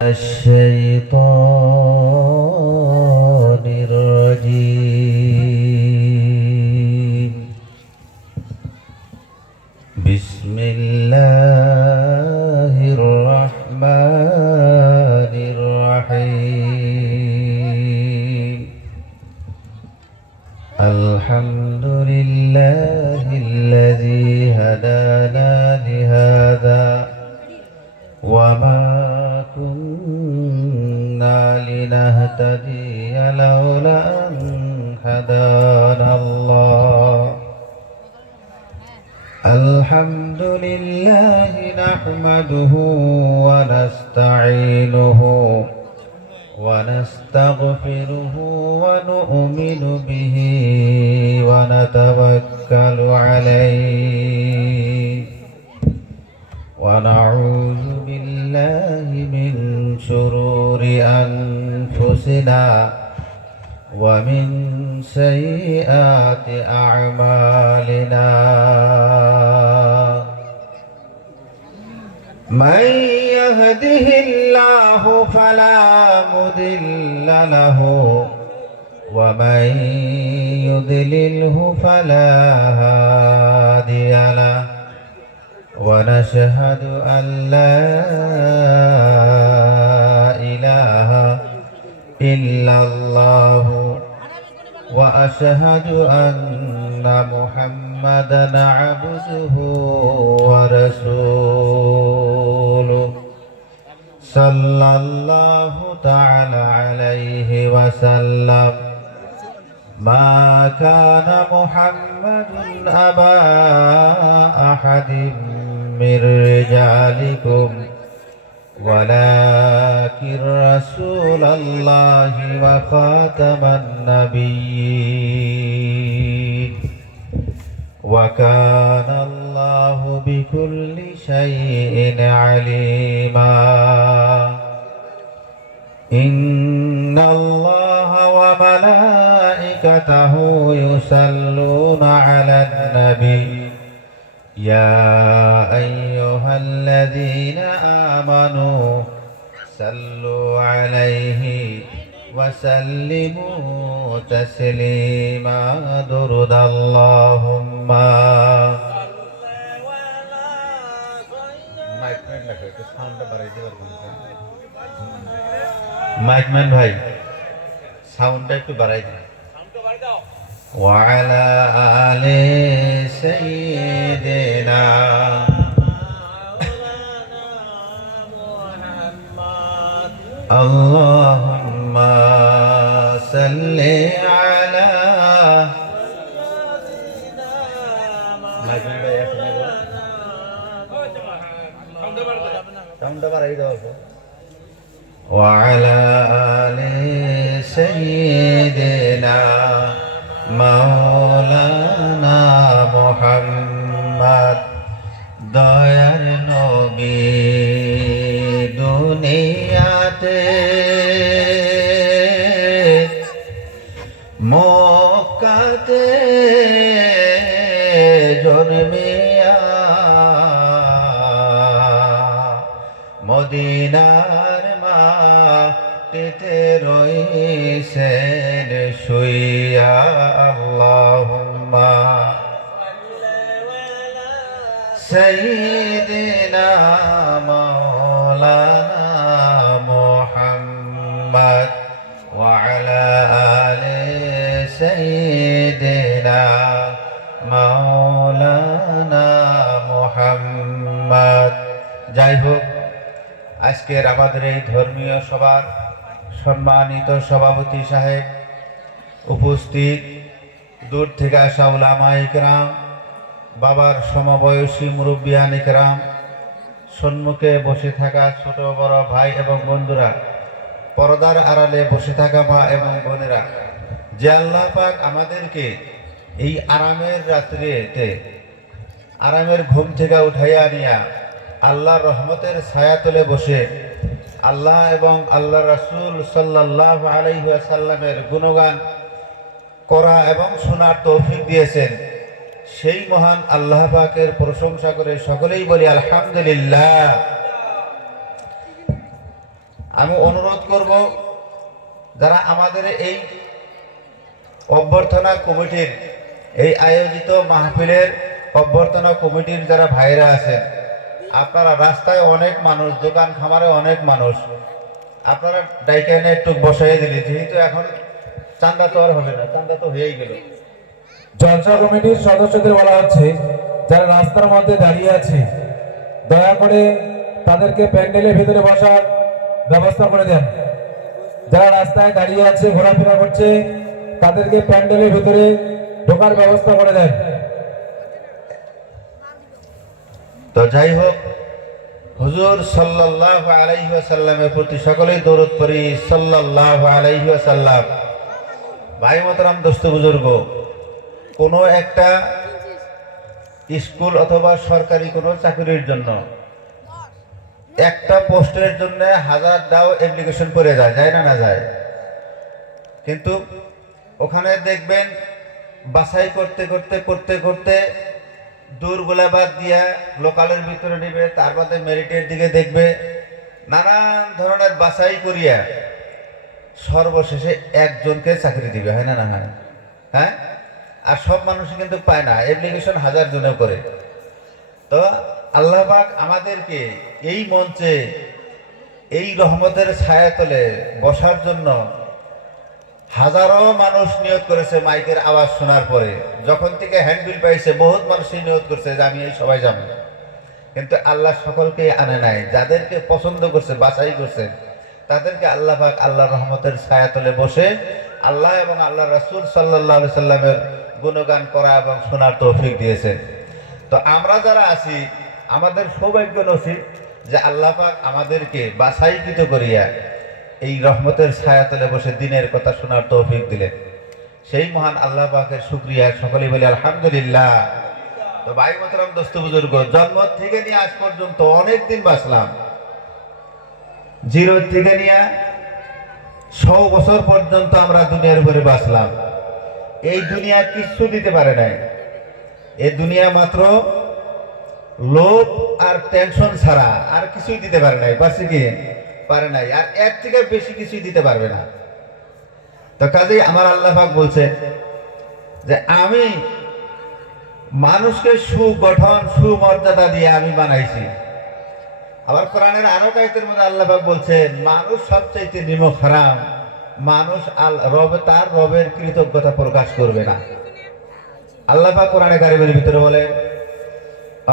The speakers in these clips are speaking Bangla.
الشيطان الرجيم بسم الله الرحمن الرحيم الحمد لله الذي هدانا لهذا وما كنا لنهتدي لولا أن هدانا الله الحمد لله نحمده ونستعينه ونستغفره ونؤمن به ونتوكل عليه ونعوذ بالله من شرور أنفسنا ومن سيئات أعمالنا من يهده الله فلا مضل له ومن يضلله فلا هادي له ونشهد أن لا إله إلا الله وأشهد أن محمدًا عبده ورسوله صلى الله تعالى عليه وسلم ما كان محمد أبا أحد من رجالكم ولكن رسول الله وخاتم النبيين وكان الله بكل شيء عليما إن الله وملائكته يصلون على النبي يا أيها الذين آمنوا صلوا عليه وسلموا تسليما درد اللهم মাইকম্যান ভাই সাউন্ডটা একটু বাড়াই দিন وعلى آل سيدنا اللهم صل على وعلى آل سيدنا مولانا محمد দয়ার নবী দুনিয়াতে মক্কাতে জন্মিয়া মদিনার মাটিতে রইছেন শুইয়া আল্লাহুম্মা সাইয়্যিদিনা মাওলানা মুহাম্মদ ওয়া আলা আলি সাইয়্যিদিনা মাওলানা মুহাম্মদ। যাই হোক, আজকের আমাদের এই ধর্মীয় সভার সম্মানিত সভাপতি সাহেব, উপস্থিত দূর থেকে আসা উলামায়ে কেরাম, বাবার সমবয়সী মুরব্বিয়ান কেরাম, সম্মুখে বসে থাকা ছোট বড় ভাই এবং বন্ধুরা, পর্দার আড়ালে বসে থাকা মা এবং বোনেরা, যে আল্লাহ পাক আমাদেরকে এই আরামের রাত্রিতে আরামের ঘুম থেকে উঠাইয়া নিয়া আল্লাহর রহমতের ছায়াতলে বসে আল্লাহ এবং আল্লাহ রাসূল সাল্লাল্লাহু আলাইহি ওয়াসাল্লামের গুণগান করা এবং শোনার তৌফিক দিয়েছেন, সেই মহান আল্লাহ পাকের প্রশংসা করে সকলেই বলি আলহামদুলিল্লাহ। আমি অনুরোধ করব যারা আমাদের এই অভ্যর্থনা কমিটির এই আয়োজিত মাহফিলের অভ্যর্থনা কমিটির যারা ভাইরা আছেন, আপনারা রাস্তায় অনেক মানুষ, দোকান খামারে অনেক মানুষ, আপনারা ডাইকে এনে একটু বসাই দিলে, যেহেতু এখন চান্দা তো আর হবে না, চান্দা তো হয়েই গেল। জলসা কমিটির সদস্যদের বলা হচ্ছে যারা রাস্তার মধ্যে দাঁড়িয়ে আছে দয়া করে তাদেরকে প্যান্ডেলের ভিতরে বসার ব্যবস্থা করে দেন। যারা রাস্তায় দাঁড়িয়ে আছে ঘোরাফেরা করছে তাদেরকে প্যান্ডেলের ভিতরে ঢোকার ব্যবস্থা করে দেন। তো যাই হোক, হুজুর সাল্লাল্লাহু আলাইহি ওয়াসাল্লামের প্রতি সকলেই দরুদ পড়ি, সাল্লাল্লাহু আলাইহি ওয়াসাল্লাম। ভাই মোহতারাম, দোস্ত বুজুর্গ, কোনো একটা স্কুল অথবা সরকারি কোনো চাকরির জন্য একটা পোস্টের জন্য হাজারটাও অ্যাপ্লিকেশন করে যায় না যায়, কিন্তু ওখানে দেখবেন বাছাই করতে করতে করতে করতে দূরগুলা বাদ দিয়া লোকালের ভিতরে নিবে, তার বাদে মেরিটের দিকে দেখবে, নানান ধরনের বাছাই করিয়া সর্বশেষে একজনকে চাকরি দিবে, হয় না না হয়? হ্যাঁ, আর সব মানুষই কিন্তু পায় না, অ্যাপ্লিকেশন হাজার জনে করে। তো আল্লাহ পাক আমাদেরকে এই মঞ্চে এই রহমতের ছায়াতলে বসার জন্য হাজারো মানুষ নিয়োগ করেছে। মাইকের আওয়াজ শোনার পরে যখন থেকে হ্যান্ডবিল পাইছে, বহুত মানুষই নিয়োগ করছে যে আমি এই সবাই যাবো, কিন্তু আল্লাহ সকলকে আনে নাই। যাদেরকে পছন্দ করছে, বাছাই করছে, তাদেরকে আল্লাহ পাক আল্লাহর রহমতের ছায়াতলে বসে আল্লাহ এবং আল্লাহ রাসূল সাল্লাল্লাহু আলাইহি সাল্লামের গুণগান করা এবং শোনার তৌফিক দিয়েছেন। তো আমরা যারা আছি, আমাদের সৌভাগ্য নসিব যে আল্লাহ পাক আমাদেরকে বাছাইকৃত করিয়া এই রহমতের ছায়াতলে বসে দিনের কথা শোনার তৌফিক দিলেন। সেই মহান আল্লাহ পাকের শুকরিয়া সকলেই বলি আলহামদুলিল্লাহ। তো ভাই মোহতারাম, দোস্ত বুজুর্গ, জন্ম থেকে নিয়ে আজ পর্যন্ত অনেক দিন বাঁচলাম, জিরো থেকে নিয়ে 100 বছর পর্যন্ত আমরা দুনিয়ার উপরে বাঁচলাম। এই দুনিয়া কিছু দিতে পারে নাই। এই দুনিয়া মাত্র লোভ আর টেনশন ছাড়া আর কিছুই দিতে পারে নাই। পারছে কি? পারে নাই। আর এর থেকে বেশি কিছুই দিতে পারবে না। তো কাজেই আমার আল্লাহ পাক বলছে যে আমি মানুষকে সুগঠন সুমর্যাদা দিয়ে আমি বানাইছি। আবার কোরআনের আরো কায়তের মধ্যে আল্লাহ পাক বলছেন মানুষ সবচাইতে নিমক হারাম, মানুষ তার রবের কৃতজ্ঞতা প্রকাশ করবে না। আল্লাহ পাক কোরআনে কারিমের ভিতরে বলে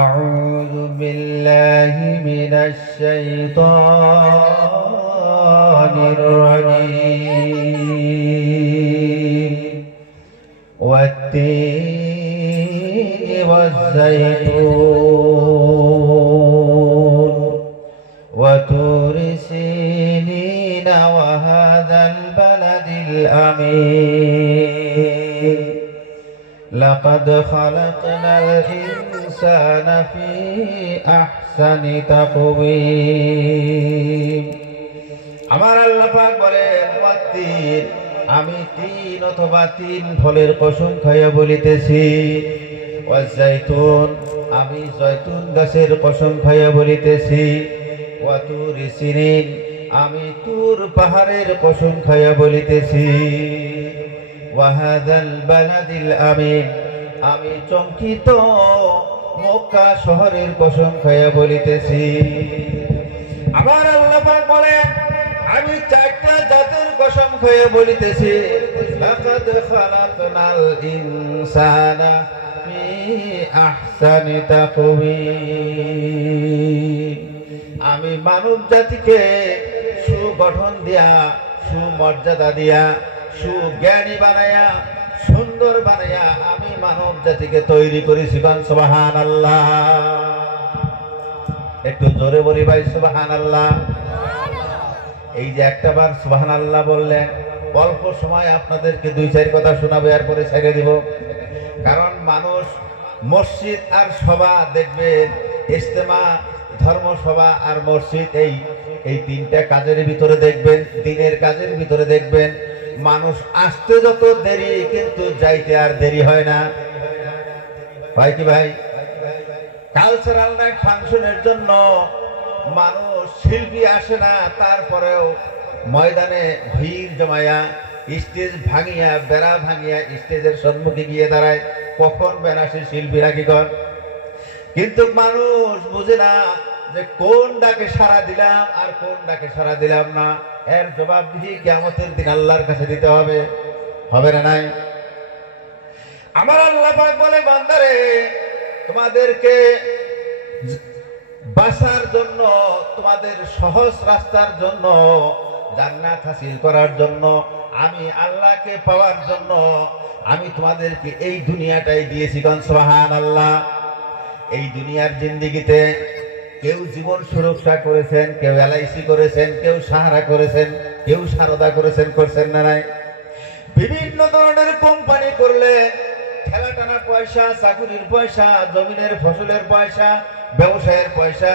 আউযু বিল্লাহি মিনাশ শাইতানির রাজীম ওয়াত-তিনি ওয়াজ-যাইতুন ওয়া তুরি সিনিনা ওয়া হাযাল বালাদিল আমিন লাকাদ খালাকনাল ইনসানা ফি আহসানি তাকওয়িম। আমার আল্লাহ পাক বলেন ওয়াত-তিন, আমি 3 অথবা 3 ফলের কসম খাইয়া বলিতেছি, ওয়াজ-যাইতুন, আমি জয়তুন গাছের কসম খাইয়া বলিতেছি, ওয়া তুরি সিনিন, আমি তুর পাহাড়ের কসম খাইয়া বলিতেছি, ওয়া হাযাল বালাদিল আমিন, আমি চমকিত মক্কা শহরের কসম খাইয়া বলিতেছি। আমার আল্লাহ পাক বলেন আমি 4টা জাতের কসম খাইয়া বলিতেছি, লাকাদ খালাকনাল ইনসানা ফি আহসানি তাকওয়িম, আমি মানব জাতিকে সুগঠন দিয়া, সুমর্যাদা দিয়া, সুজ্ঞানী বানায়া, সুন্দর বানায়া আমি মানব জাতিকে তৈরি করেছি। সুবহানাল্লাহ। একটু জোরে বলি ভাই সুবহানাল্লাহ। এই যে একটা বার সুবহানাল্লাহ বললেন, অল্প সময় আপনাদেরকে 2-4 কথা শোনাবো, এরপরে ছেড়ে দিব। কারণ মানুষ মসজিদ আর সভা দেখবেন, ইজতেমা, ধর্মসভা আর মসজিদ, এই 3টা কাজের ভিতরে দেখবেন, দিনের কাজের ভিতরে দেখবেন মানুষ আসতে যত দেরি কিন্তু যাইতে আর দেরি হয় না। ভাই কি ভাই? কালচারাল নাইট ফাংশনের জন্য মানুষ শিল্পী আসে না, তারপরেও ময়দানে ভিড় জমায়া স্টেজ ভাঙিয়া বেড়া ভাঙিয়া স্টেজের সম্মুখে গিয়ে দাঁড়ায়, কখন বেনাসে শিল্পীরা কি কর। কিন্তু মানুষ বুঝে না যে কোন ডাকে সাড়া দিলাম আর কোন ডাকে সাড়া দিলাম না, এর জবাবদিহি কিয়ামতের দিন আল্লাহর কাছে দিতে হবে, হবে না নাই? আমার আল্লাহ পাক বলে, বান্দারে তোমাদেরকে বাঁচার জন্য, তোমাদের সহজ রাস্তার জন্য, জান্নাত হাসিল করার জন্য, আমি আল্লাহকে পাওয়ার জন্য আমি তোমাদেরকে এই দুনিয়াটাই দিয়েছি। কোন সুবহানাল্লাহ। এই দুনিয়ার জিন্দেগিতে কেউ জীবন সুরক্ষা করেছেন, কেউ এলআইসি করেছেন, কেউ সাহারা করেছেন, কেউ সারদা করেছেন, করছেন না নাই? বিভিন্ন ধরনের কোম্পানি করলে ঠেলা টানা পয়সা, চাকুরির পয়সা, জমিনের ফসলের পয়সা, ব্যবসায়ের পয়সা,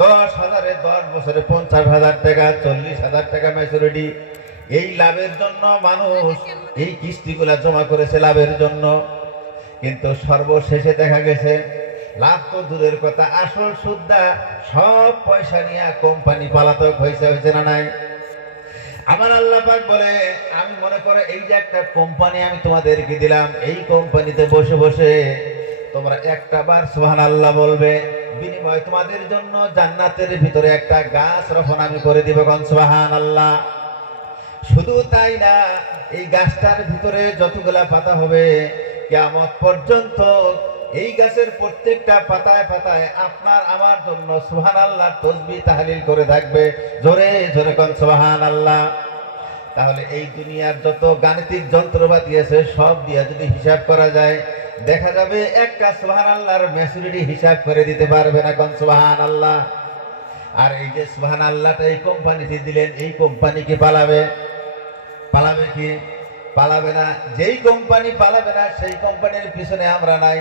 10,000-এ 10 বছরে 50,000 টাকা, 40,000 টাকা ম্যাচুরিটি। এই লাভের জন্য মানুষ এই কিস্তিগুলা জমা করেছে লাভের জন্য। কিন্তু সর্বশেষে দেখা গেছে লাভ তো দূরের কথা, আসল সুদা সব পয়সা নিয়ে কোম্পানি পলাতক হয়েছে না নাই? আমার আল্লাহ পাক বলে, আমি মনে করে এই যে একটা কোম্পানি আমি তোমাদেরকে দিলাম, এই কোম্পানিতে বসে বসে তোমরা একটা বার সুবহানাল্লাহ বলবে, বিনিময় তোমাদের জন্য জান্নাতের ভিতরে একটা গাছ রোপণ আমি করে দিব। কোন সুবহানাল্লাহ। শুধু তাই না, এই গাছটার ভিতরে যতগুলা পাতা হবে কিয়ামত পর্যন্ত এই গাছের প্রত্যেকটা পাতায় পাতায় আপনার আমার জন্য সুবহানাল্লাহর তাসবিহ তাহলিল করে থাকবে। জোরে জোরে কোন সুবহানাল্লাহ। তাহলে এই দুনিয়ার যত গাণিতিক যন্ত্রপাতি আছে সব দিয়ে যদি হিসাব করা যায়, দেখা যাবে একটা সুবহানাল্লাহর ম্যাচুরিটি হিসাব করে দিতে পারবে না। কোন সুবহানাল্লাহ। আর এই যে সুবহানাল্লাহটা এই কোম্পানিতে দিলেন, এই কোম্পানি কি পালাবে? পালাবে কি? পালাবে না। যেই কোম্পানি পালাবে না সেই কোম্পানির পিছনে আমরা নাই।